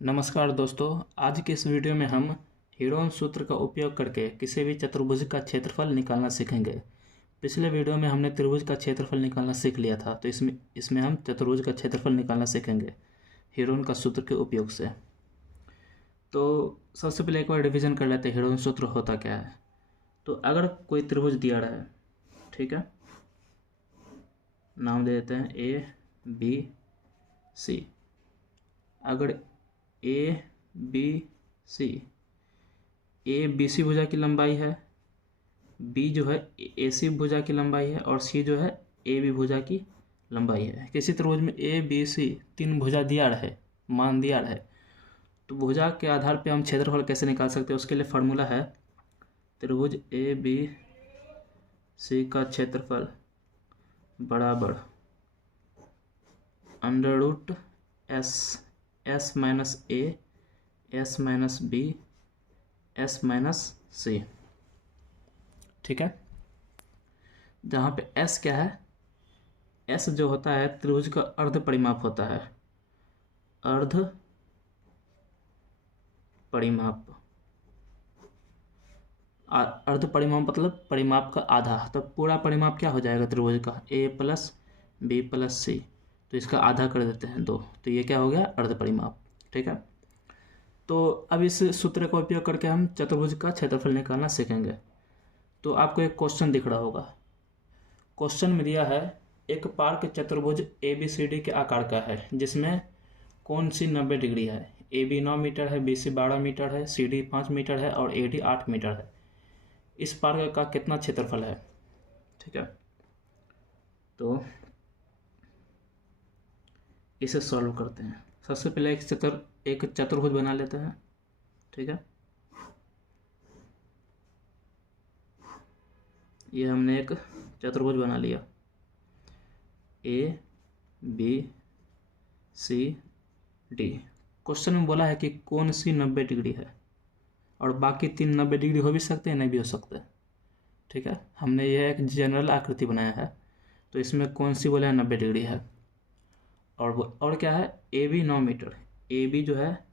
नमस्कार दोस्तों। आज के इस वीडियो में हम हीरोन सूत्र का उपयोग करके किसी भी चतुर्भुज का क्षेत्रफल निकालना सीखेंगे। पिछले वीडियो में हमने त्रिभुज का क्षेत्रफल निकालना सीख लिया था, तो इसमें हम चतुर्भुज का क्षेत्रफल निकालना सीखेंगे हीरोन का सूत्र के उपयोग से। तो सबसे पहले एक बार रिवीजन कर लेते हैं हीरोन सूत्र होता क्या है। तो अगर कोई त्रिभुज दिया रहा है, ठीक है, नाम दे देते हैं ए बी सी। अगर ए बी सी, ए बी सी भुजा की लंबाई है, बी जो है ए सी भुजा की लंबाई है और सी जो है ए बी भुजा की लंबाई है। किसी त्रिभुज में ए बी सी तीन भुजा दिया रहे, मान दिया रहे, तो भुजा के आधार पे हम क्षेत्रफल कैसे निकाल सकते हैं। उसके लिए फार्मूला है त्रिभुज ए बी सी का क्षेत्रफल बराबर under root S minus A S minus B S minus C. ठीक है, जहाँ पे एस क्या है, एस जो होता है त्रिभुज का अर्ध परिमाप होता है। अर्ध परिमाप, अर्ध परिमाप मतलब परिमाप का आधा। तो पूरा परिमाप क्या हो जाएगा त्रिभुज का, ए प्लस बी प्लस सी, तो इसका आधा कर देते हैं 2, तो ये क्या हो गया, अर्ध परिमाप। ठीक है, तो अब इस सूत्र का उपयोग करके हम चतुर्भुज का क्षेत्रफल निकालना सीखेंगे। तो आपको एक क्वेश्चन दिख रहा होगा। क्वेश्चन में दिया है एक पार्क चतुर्भुज ए बी सी डी के आकार का है, जिसमें कौन सी 90 डिग्री है। ए बी 9 मीटर है, बी सी 12 मीटर है, सी डी 5 मीटर है और ए डी 8 मीटर है। इस पार्क का कितना क्षेत्रफल है। ठीक है, तो इसे सॉल्व करते हैं। सबसे पहले एक चतुर्भुज बना लेते हैं। ठीक है, ये हमने एक चतुर्भुज बना लिया। A B C D. Question में बोला है कि कौन सी 90 डिग्री है, और बाकी 3 90 डिग्री हो भी सकते हैं, नहीं भी हो सकते। ठीक है, हमने यह एक जनरल आकृति बनाया है, तो इसमें कौन सी बोला है 90 डिग्री है। और क्या है, A B 9 metre, A B जो है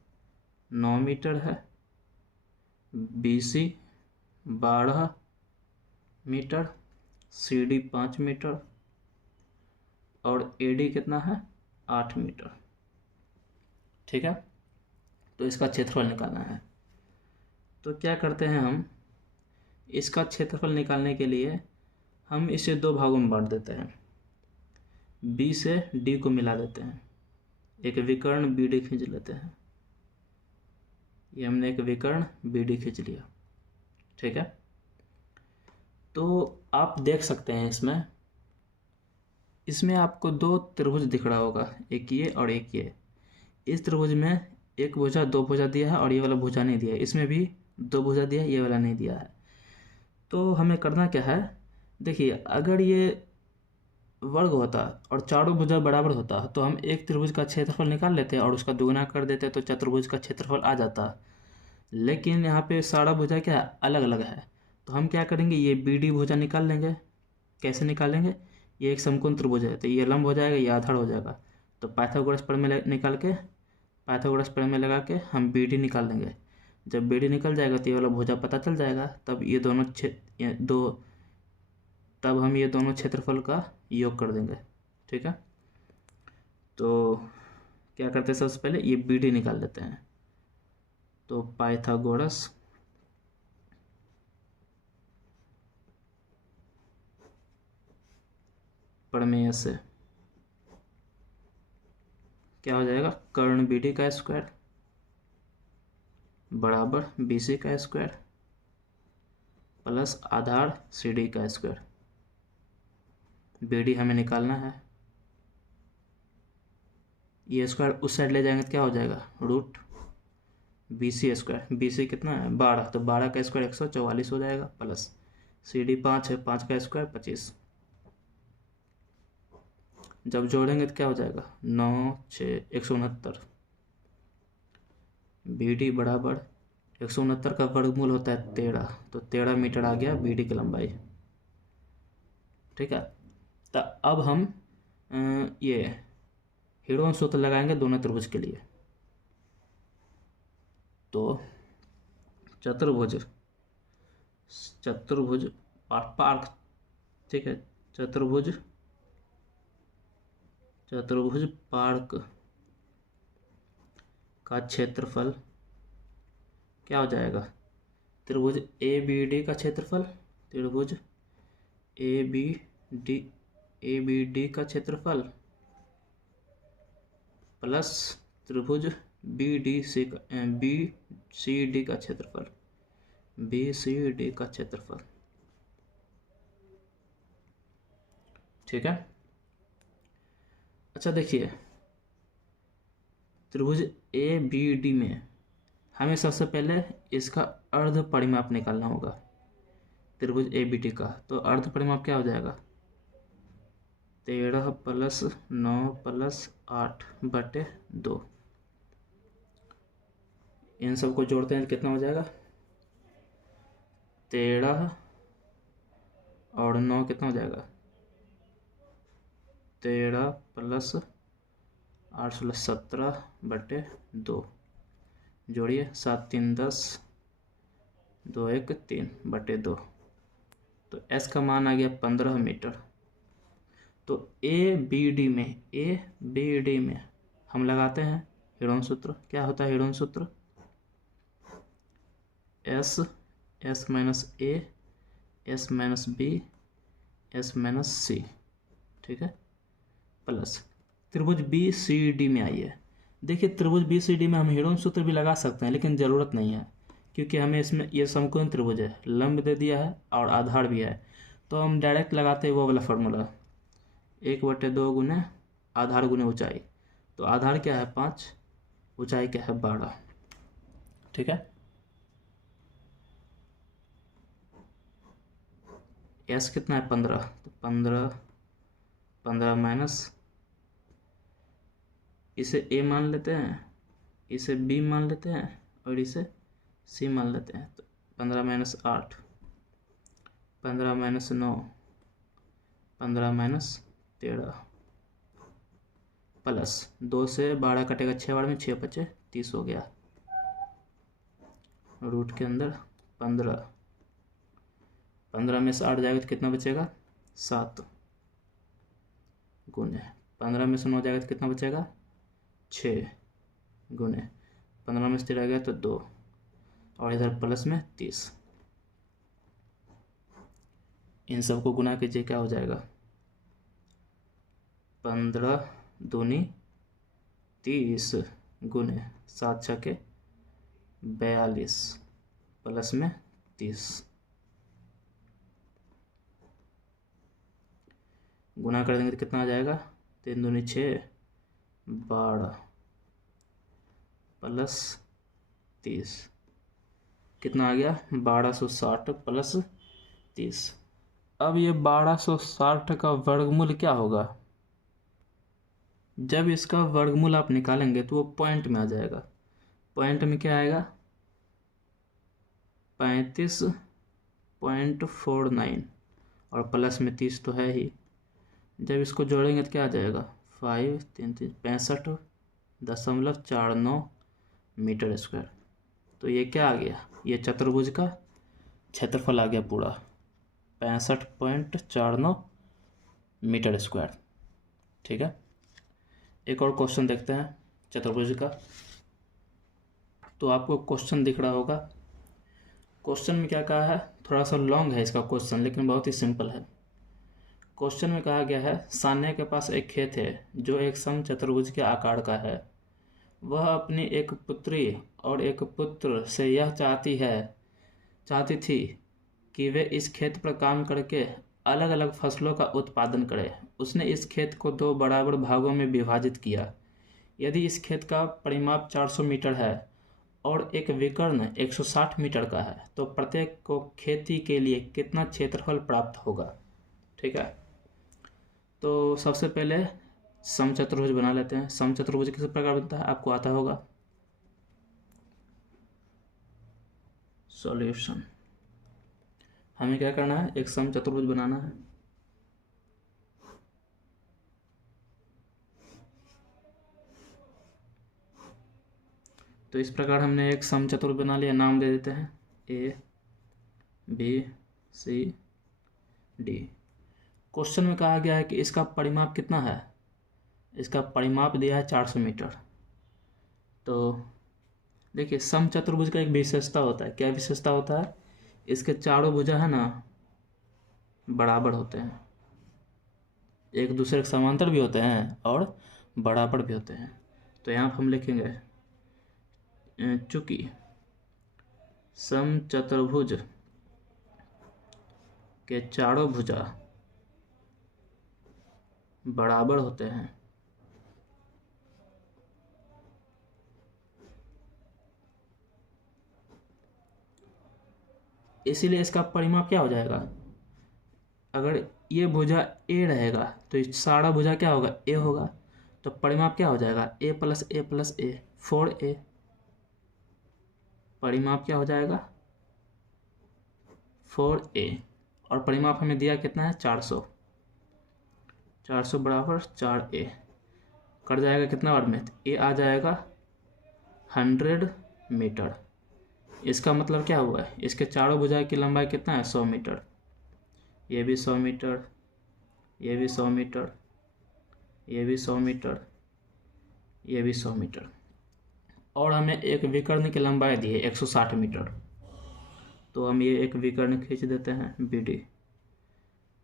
9 मीटर है, B C 12 metre, C D 5 metre और ए डी कितना है, 8 मीटर। ठीक है, तो इसका क्षेत्रफल निकालना है। तो क्या करते हैं हम, इसका क्षेत्रफल निकालने के लिए हम इसे 2 भागों में बांट देते हैं। बी से डी को मिला देते हैं, एक विकर्ण बी डी खींच लेते हैं। ये हमने एक विकर्ण बी डी खींच लिया। ठीक है, तो आप देख सकते हैं इसमें आपको 2 त्रिभुज दिख रहा होगा, एक ये और एक ये। इस त्रिभुज में एक भुजा 2 भुजा दिया है और ये वाला भुजा नहीं दिया है। इसमें भी 2 भुजा दिया है, ये वाला नहीं दिया है। तो हमें करना क्या है, देखिए, अगर ये वर्ग होता और चारों भुजा बराबर होता तो हम एक त्रिभुज का क्षेत्रफल निकाल लेते और उसका दुगुना कर देते, तो चतुर्भुज का क्षेत्रफल आ जाता। लेकिन यहाँ पे सारा भुजा क्या है, अलग अलग है। तो हम क्या करेंगे, ये बी डी भुजा निकाल लेंगे। कैसे निकालेंगे, ये एक समकोण त्रिभुज है, तो ये लंब हो जाएगा, ये आधार हो जाएगा। तो पाइथागोरस प्रमेय निकाल के, पाइथागोरस प्रमेय लगा के हम बी डी निकाल लेंगे। जब बी डी निकल जाएगा तो ये वाला भुजा पता चल जाएगा, तब हम ये दोनों क्षेत्रफल का योग कर देंगे। ठीक है, तो क्या करते हैं, सबसे पहले ये बी डी निकाल लेते हैं। तो पाइथागोरस प्रमेय से क्या हो जाएगा, कर्ण बी डी का स्क्वायर बराबर बी सी का स्क्वायर प्लस आधार सी डी का स्क्वायर। बी डी हमें निकालना है, ये स्क्वायर उस साइड ले जाएंगे तो क्या हो जाएगा, root B C square. B C कितना है 12, तो 12 का स्क्वायर 144 हो जाएगा, प्लस सी डी 5 है, 5 का स्क्वायर 25। जब जोड़ेंगे तो क्या हो जाएगा, 9 6 169। बी डी बराबर 169 का वर्गमूल होता है 13, तो 13 मीटर आ गया बी डी की लंबाई। ठीक है, तो अब हम ये हीरोन सूत्र लगाएंगे दोनों त्रिभुज के लिए। तो चतुर्भुज पार्क, ठीक है, चतुर्भुज पार्क का क्षेत्रफल क्या हो जाएगा? त्रिभुज ए बी डी का क्षेत्रफल, त्रिभुज ए बी डी का क्षेत्रफल प्लस त्रिभुज बी सी डी का क्षेत्रफल, बी सी डी का क्षेत्रफल। ठीक है। अच्छा देखिए, त्रिभुज ए बी डी में हमें सबसे पहले इसका अर्ध परिमाप निकालना होगा, त्रिभुज ए बी डी का। तो अर्ध परिमाप क्या हो जाएगा? 13 + 9 + 8 बटे 2। इन सबको जोड़ते हैं तो कितना हो जाएगा? 13 और 9 कितना हो जाएगा? 13 + 8 + 17 बटे 2। जोड़िए, 7 3 10, 2 1 3 बटे 2। तो S का मान आ गया 15 मीटर। तो ए बी डी में हम लगाते हैं हिडन सूत्र। क्या होता है हिडन सूत्र? S - A, S - B, S - C, ठीक है, प्लस त्रिभुज बी सी डी में आइए। देखिए, त्रिभुज बी सी डी में हम हिडन सूत्र भी लगा सकते हैं, लेकिन ज़रूरत नहीं है, क्योंकि हमें इसमें ये समकोण त्रिभुज है, लंब दे दिया है और आधार भी है। तो हम डायरेक्ट लगाते हैं वो वाला फॉर्मूला, 1/2 गुने आधार गुने ऊंचाई। तो आधार क्या है? 5, ऊंचाई क्या है? 12। ठीक है। S कितना है? 15। तो 15 माइनस, इसे A मान लेते हैं, इसे B मान लेते हैं और इसे C मान लेते हैं। तो 15 - 8, 15 - 9, 15 - 13 प्लस 2 से 12 कटेगा, 6 बार में 6 बचे 30 हो गया। रूट के अंदर 15 में से 8 जाएगा तो कितना बचेगा? 7 गुने 15 में से 9 जाएगा तो कितना बचेगा? 6 गुने 15 में से 13 गया तो 2, और इधर प्लस में 30। इन सबको गुना कीजिए, क्या हो जाएगा? 15 दूनी 30 गुने 7 छके 42 प्लस में 30। गुना कर देंगे तो कितना आ जाएगा? 3 दूनी 6, 12 प्लस 30 कितना आ गया? 1260 प्लस 30। अब ये 1260 का वर्गमूल क्या होगा? जब इसका वर्गमूल आप निकालेंगे तो वो पॉइंट में आ जाएगा। पॉइंट में क्या आएगा? 35.49 और प्लस में 30 तो है ही। जब इसको जोड़ेंगे तो क्या आ जाएगा? 5 3 3 65.49 मीटर स्क्वायर। तो ये क्या आ गया? ये चतुर्भुज का क्षेत्रफल आ गया पूरा, 65.49 मीटर स्क्वायर। ठीक है। एक और क्वेश्चन देखते हैं चतुर्भुज का। तो आपको क्वेश्चन दिख रहा होगा। क्वेश्चन में क्या कहा है? थोड़ा सा लॉन्ग है इसका क्वेश्चन, लेकिन बहुत ही सिंपल है। क्वेश्चन में कहा गया है, सान्या के पास एक खेत है जो एक समचतुर्भुज के आकार का है। वह अपनी एक पुत्री और एक पुत्र से यह चाहती थी कि वे इस खेत पर काम करके अलग अलग फसलों का उत्पादन करें। उसने इस खेत को 2 बराबर भागों में विभाजित किया। यदि इस खेत का परिमाप 400 मीटर है और एक विकर्ण 160 मीटर का है, तो प्रत्येक को खेती के लिए कितना क्षेत्रफल प्राप्त होगा? ठीक है। तो सबसे पहले समचतुर्भुज बना लेते हैं। समचतुर्भुज किस प्रकार बनता है आपको आता होगा। सॉल्यूशन, हमें क्या करना है? एक समचतुर्भुज बनाना है। तो इस प्रकार हमने एक समचतुर्भुज बना लिया, नाम दे देते हैं A B C D. Question में कहा गया है कि इसका परिमाप कितना है, इसका परिमाप दिया है 400 मीटर। तो देखिए समचतुर्भुज का एक विशेषता होता है, क्या विशेषता होता है, इसके चारों भुजा है ना बराबर होते हैं, एक दूसरे के समांतर भी होते हैं और बराबर भी होते हैं। तो यहाँ पर हम लिखेंगे चूंकि समचतुर्भुज के चारों भुजा बराबर होते हैं इसीलिए इसका परिमाप क्या हो जाएगा, अगर ये भुजा ए रहेगा तो ये सारा भुजा क्या होगा, ए होगा। तो परिमाप क्या हो जाएगा, ए प्लस ए प्लस ए, 4a। परिमाप क्या हो जाएगा 4a, और परिमाप हमें दिया कितना है 400, 400 बराबर 4a। कट जाएगा कितना बार में, ए आ जाएगा 100 मीटर। इसका मतलब क्या हुआ है, इसके चारों भुजा की लंबाई कितना है 100 मीटर। ये भी 100 मीटर, ये भी 100 मीटर, ये भी 100 मीटर, ये भी 100 मीटर, और हमें एक विकर्ण की लंबाई दी है 160 मीटर। तो हम ये एक विकर्ण खींच देते हैं BD,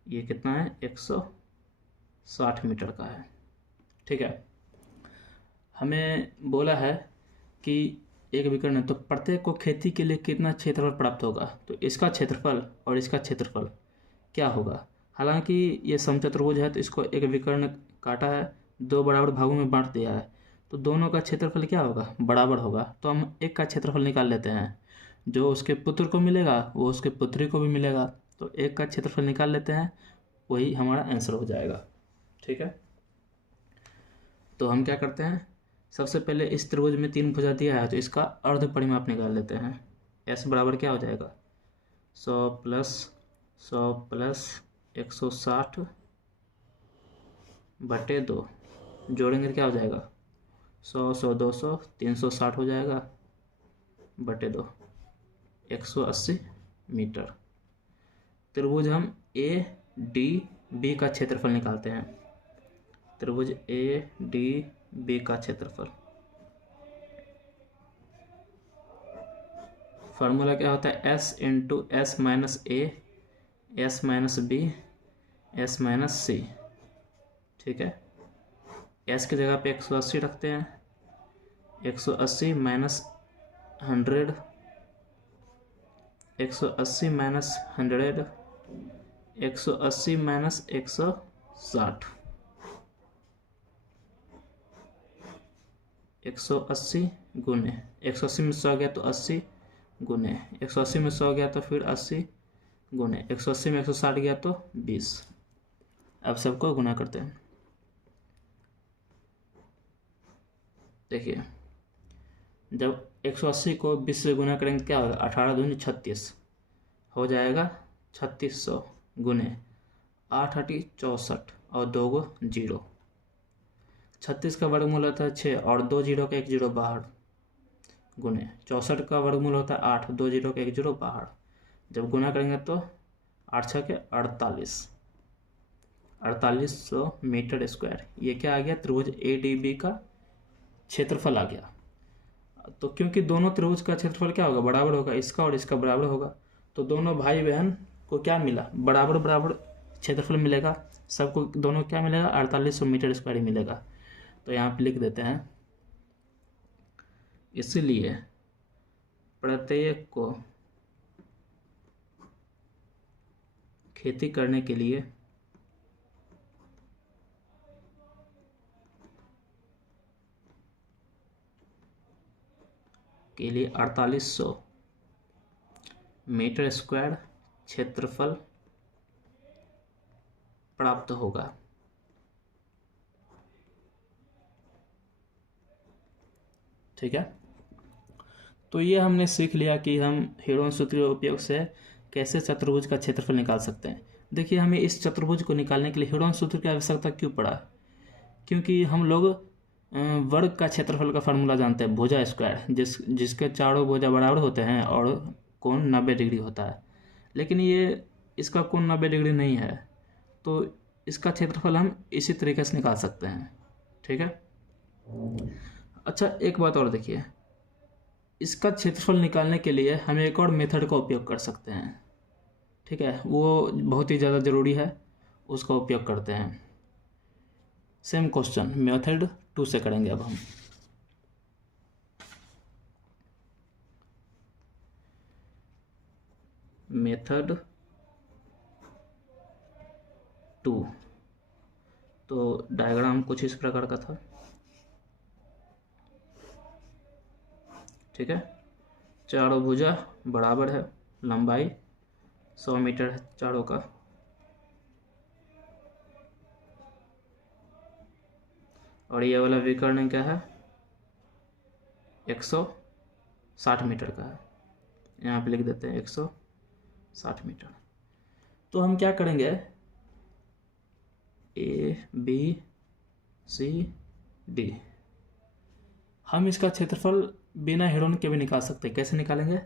ये कितना है 160 मीटर का है। ठीक है, हमें बोला है कि एक विकर्ण है तो प्रत्येक को खेती के लिए कितना क्षेत्रफल प्राप्त होगा, तो इसका क्षेत्रफल और इसका क्षेत्रफल क्या होगा। हालांकि ये समचतुर्भुज है तो इसको एक विकर्ण काटा है, दो बराबर भागों में बांट दिया है, तो दोनों का क्षेत्रफल क्या होगा, बराबर होगा। तो हम एक का क्षेत्रफल निकाल लेते हैं, जो उसके पुत्र को मिलेगा वो उसके पुत्री को भी मिलेगा, तो एक का क्षेत्रफल निकाल लेते हैं, वही हमारा आंसर हो जाएगा। ठीक है, तो हम क्या करते हैं, सबसे पहले इस त्रिभुज में 3 भुजा दिया है तो इसका अर्ध परिमाप निकाल लेते हैं। S बराबर क्या हो जाएगा 100 प्लस 160 बटे 2, जोड़ेंगे तो क्या हो जाएगा 100 100 200 360 हो जाएगा बटे 2, 180 मीटर। त्रिभुज हम ADB का क्षेत्रफल निकालते हैं, त्रिभुज ADB का क्षेत्रफल। फार्मूला क्या होता है, S into S minus A, S minus B, S minus C। ठीक है, S की जगह पे 180 रखते हैं, 180 माइनस 100, 180 माइनस 100, 180 माइनस 160, 180 गुने 180 में 100 गया तो 80 गुने 180 में 100 गया तो फिर 80 गुने 180 में 160 गया तो 20। अब सबको गुना करते हैं। देखिए जब 180 को 20 से गुना करेंगे क्या होगा, 18 दूनी 36 हो जाएगा 3600 गुने 8 8 64 और 2 गो 0। 36 का वर्गमूल होता है 6 और 2 जीरो का 1 जीरो बाहर, गुने 64 का वर्गमूल होता है 8, 2 जीरो का 1 जीरो बाहर। जब गुना करेंगे तो 8 6 के 48, 4800 मीटर स्क्वायर। ये क्या आ गया, त्रिभुज ADB का क्षेत्रफल आ गया। तो क्योंकि दोनों त्रिभुज का क्षेत्रफल क्या होगा, बराबर होगा, इसका और इसका बराबर होगा, तो दोनों भाई बहन को क्या मिला, बराबर बराबर क्षेत्रफल मिलेगा, सबको दोनों क्या मिलेगा 4800 मीटर स्क्वायर ही मिलेगा। तो यहाँ पे लिख देते हैं, इसलिए प्रत्येक को खेती करने के लिए के लिए 4800 मीटर स्क्वायर क्षेत्रफल प्राप्त होगा। ठीक है, तो ये हमने सीख लिया कि हम हेरोन सूत्र के उपयोग से कैसे चतुर्भुज का क्षेत्रफल निकाल सकते हैं। देखिए हमें इस चतुर्भुज को निकालने के लिए हेरोन सूत्र की आवश्यकता क्यों पड़ा, क्योंकि हम लोग वर्ग का क्षेत्रफल का फार्मूला जानते हैं, भुजा स्क्वायर, जिसके चारों भुजा बराबर होते हैं और कोण 90 डिग्री होता है। लेकिन ये इसका कोण 90 डिग्री नहीं है, तो इसका क्षेत्रफल हम इसी तरीके से निकाल सकते हैं। ठीक है। अच्छा, एक बात और देखिए, इसका क्षेत्रफल निकालने के लिए हम एक और मेथड का उपयोग कर सकते हैं। ठीक है, वो बहुत ही ज़्यादा ज़रूरी है, उसका उपयोग करते हैं। सेम क्वेश्चन मेथड 2 से करेंगे अब हम। मेथड 2, तो डायग्राम कुछ इस प्रकार का था। ठीक है, चारों भुजा बराबर है, लंबाई 100 मीटर है चारों का, और ये वाला विकर्ण क्या है, 160 मीटर का है। यहाँ पे लिख देते हैं 160 मीटर। तो हम क्या करेंगे, A B C D, हम इसका क्षेत्रफल बिना हिडन के भी निकाल सकते हैं। कैसे निकालेंगे,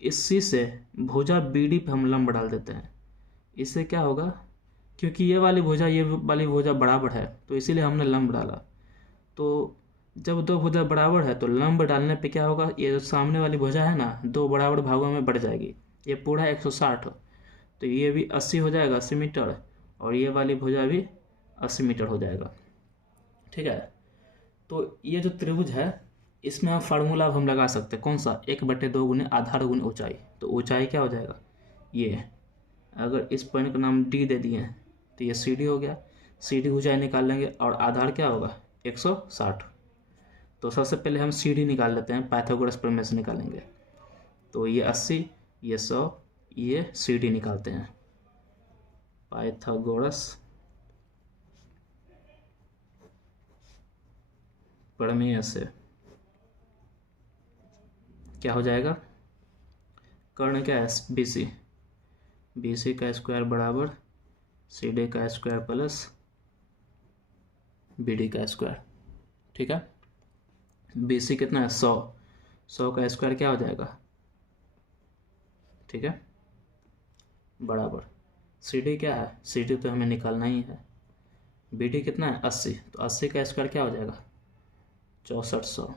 इस C से भुजा BD पे हम लंब डाल देते हैं। इससे क्या होगा, क्योंकि ये वाली भुजा बराबर है, तो इसीलिए हमने लंब डाला। तो जब दो भुजा बराबर है तो लंब डालने पे क्या होगा, ये जो सामने वाली भुजा है ना, दो बराबर भागों में बढ़ जाएगी। ये पूरा 160, तो ये भी 80 हो जाएगा, 80 मीटर, और ये वाली भुजा भी 80 मीटर हो जाएगा। ठीक है, तो ये जो त्रिभुज है, इसमें फार्मूला हम लगा सकते हैं। कौन सा, 1/2 गुने आधार गुने ऊंचाई। तो ऊंचाई क्या हो जाएगा, ये अगर इस पॉइंट का नाम D दे दिए तो ये CD हो गया। CD ऊंचाई निकाल लेंगे, और आधार क्या होगा, 160। तो सबसे पहले हम CD निकाल लेते हैं, पाइथागोरस प्रमेय से निकालेंगे। तो ये 80, ये 100, ये CD निकालते हैं पाइथागोरस प्रमेय से। क्या हो जाएगा, कर्ण क्या है, BC का स्क्वायर बराबर CD का स्क्वायर प्लस BD का स्क्वायर। ठीक है, BC कितना है, 100 का स्क्वायर क्या हो जाएगा, ठीक है, बराबर CD क्या है, CD तो हमें निकालना ही है। BD कितना है, 80, तो 80 का स्क्वायर क्या हो जाएगा, 6400।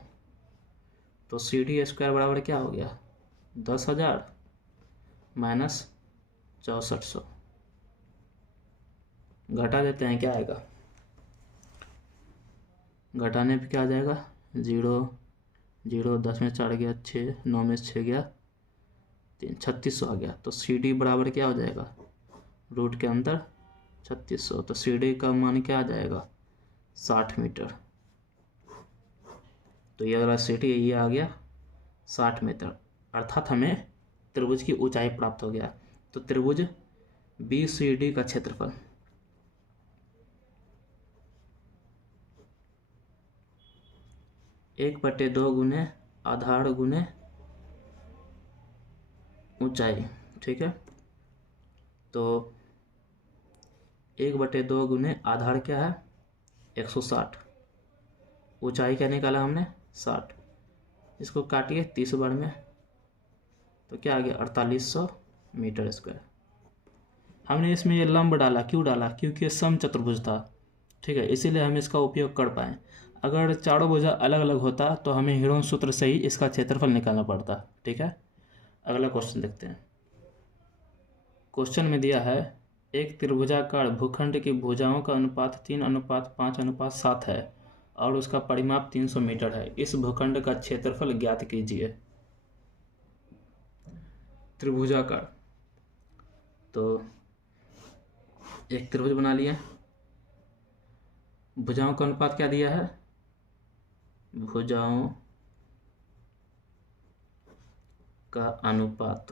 तो CD स्क्वायर बराबर क्या हो गया, 10,000 माइनस 6400। घटा देते हैं, क्या आएगा, घटाने पे क्या आ जाएगा, 0 0, 10 में 4 गया 6, 9 में 6 गया 3, 3600 आ गया। तो CD बराबर क्या हो जाएगा, रूट के अंदर 3600, तो CD का मान क्या आ जाएगा, 60 मीटर। तो ये वाला CD ये आ गया 60 मीटर, अर्थात हमें त्रिभुज की ऊंचाई प्राप्त हो गया। तो त्रिभुज BCD का क्षेत्रफल 1/2 गुने आधार गुने ऊंचाई। ठीक है, तो 1/2 गुने आधार क्या है, 160, ऊंचाई क्या निकाला हमने, 60। इसको काटिए 30 बार में, तो क्या आ गया, 4800 मीटर स्क्वायर। हमने इसमें ये लंब डाला, क्यों डाला, क्योंकि ये समचतुर्भुज था। ठीक है, इसीलिए हम इसका उपयोग कर पाए। अगर चारों भुजा अलग अलग होता तो हमें हिडन सूत्र से ही इसका क्षेत्रफल निकालना पड़ता। ठीक है, अगला क्वेश्चन देखते हैं। क्वेश्चन में दिया है, एक त्रिभुजाकार भूखंड की भुजाओं का अनुपात 3:5:7 है और उसका परिमाप 300 मीटर है। इस भूखंड का क्षेत्रफल ज्ञात कीजिए। त्रिभुजाकार, तो एक त्रिभुज बना लिया, भुजाओं का अनुपात क्या दिया है, भुजाओं का अनुपात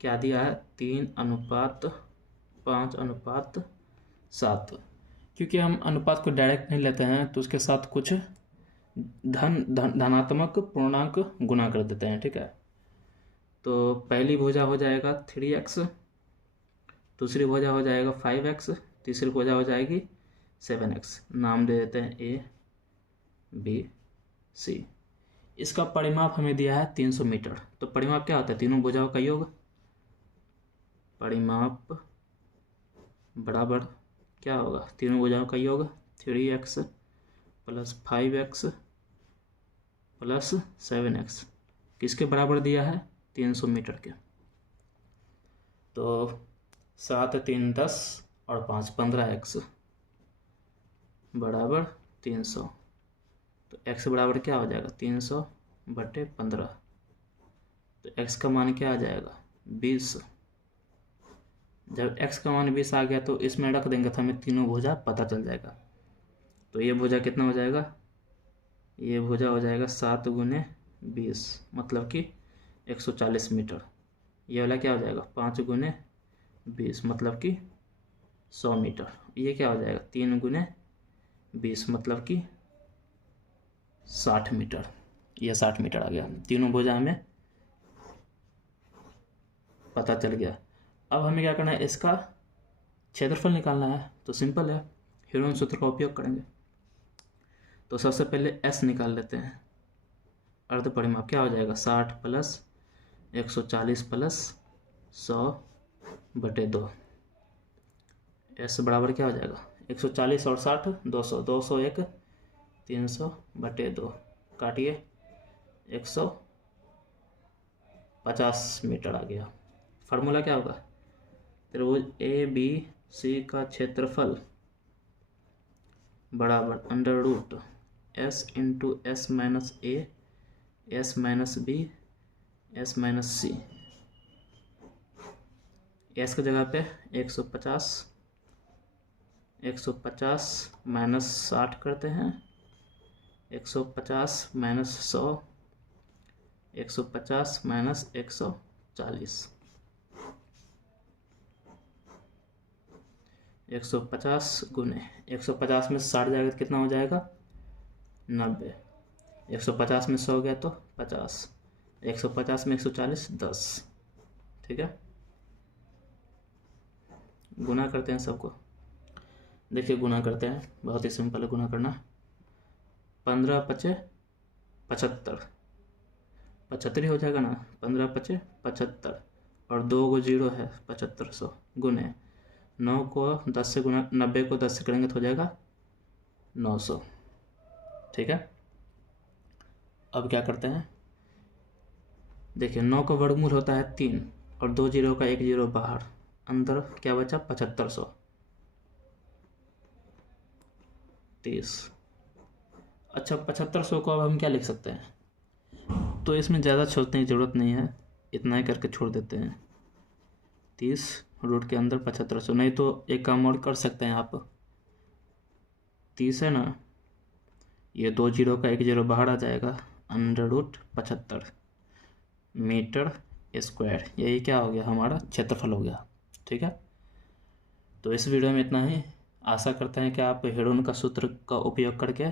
क्या दिया है, 3:5:7। क्योंकि हम अनुपात को डायरेक्ट नहीं लेते हैं तो उसके साथ कुछ धनात्मक पूर्णांक गुना कर देते हैं। ठीक है, तो पहली भुजा हो जाएगा 3x, दूसरी भुजा हो जाएगा 5x, तीसरी भुजा हो जाएगी 7x। नाम दे देते हैं A B C। इसका परिमाप हमें दिया है 300 मीटर। तो परिमाप क्या होता है? तीनों भुजाओं का योग। परिमाप बराबर क्या होगा? तीनों भुजाओं का योग 3x plus 5x plus 7x। किसके बराबर दिया है? 300 मीटर के। तो 7 3 10 और 5 15x बराबर 300। तो x बराबर क्या हो जाएगा? 300/15। तो x का मान क्या आ जाएगा? 20। जब x का मान 20 आ गया तो इसमें रख देंगे तो हमें तीनों भुजा पता चल जाएगा। तो ये भुजा कितना हो जाएगा? ये भुजा हो जाएगा 7 × 20 मतलब कि 140 मीटर। ये वाला क्या हो जाएगा? 5 × 20 मतलब कि 100 मीटर। ये क्या हो जाएगा? 3 × 20 मतलब कि 60 मीटर। ये 60 मीटर आ गया। तीनों भुजा हमें पता चल गया। अब हमें क्या करना है? इसका क्षेत्रफल निकालना है। तो सिंपल है, हेरोन सूत्र का उपयोग करेंगे। तो सबसे पहले S निकाल लेते हैं। अर्ध परिमाप क्या हो जाएगा? 60 प्लस 140 प्लस 100/2। S बराबर क्या हो जाएगा? 140 और 60 200, 201 300/2 काटिए 150 मीटर आ गया। फार्मूला क्या होगा? त्रिभुज ABC का क्षेत्रफल बराबर √S × S - A S - B S - C। S की जगह पे 150 माइनस 60 करते हैं। 150 माइनस 100 150 माइनस 140 150 गुने 150 में 60 जाएगा तो कितना हो जाएगा? 90। 150 में 100 गया तो 50। 150 में 140 10। ठीक है, गुना करते हैं सबको। देखिए गुना करते हैं, बहुत ही सिंपल है गुना करना। 15 × 5 = 75। 75 ही हो जाएगा ना। 15 × 5 = 75 और 2 को 0 है 7500 गुने 9 को 10 से गुना 90 को 10 से करेंगे तो हो जाएगा 900। ठीक है, अब क्या करते हैं? देखिए 9 का वर्गमूल होता है 3 और 2 0 का 1 0 बाहर, अंदर क्या बचा? 7500 30। अच्छा 7500 को अब हम क्या लिख सकते हैं? तो इसमें ज़्यादा सोचने की ज़रूरत नहीं है, इतना ही करके छोड़ देते हैं। 30 रूट के अंदर 7500। नहीं तो एक काम और कर सकते हैं आप। 30 है ना, ये 2 0 का 1 0 बाहर आ जाएगा, √75 मीटर स्क्वायर। यही क्या हो गया? हमारा क्षेत्रफल हो गया। ठीक है, तो इस वीडियो में इतना ही। आशा करते हैं कि आप हेरोन का सूत्र का उपयोग करके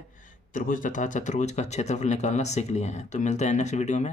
त्रिभुज तथा चतुर्भुज का क्षेत्रफल निकालना सीख लिए हैं। तो मिलते हैं नेक्स्ट वीडियो में।